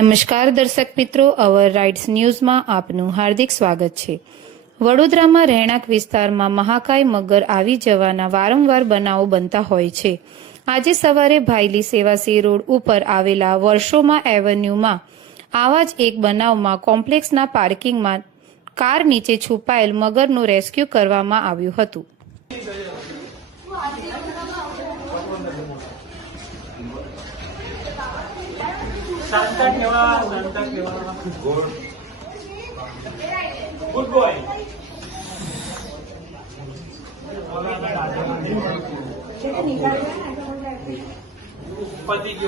નમસ્કાર દર્શક મિત્રો, અવર રાઇટ્સ ન્યૂઝમાં આપનું હાર્દિક સ્વાગત છે। વડોદરામાં રહેણાંક વિસ્તારમાં મહાકાય મગર આવી જવાના વારંવાર બનાવો બનતા હોય છે। આજે સવારે ભાયલી સેવાસી રોડ ઉપર આવેલા વર્ષોમાં એવન્યુમાં આવા જ એક બનાવમાં કોમ્પ્લેક્સના પાર્કિંગમાં કાર નીચે છુપાયેલ મગરનું રેસ્ક્યુ કરવામાં આવ્યું હતું। शांत ठेवा, गुड गुड बॉय। पति की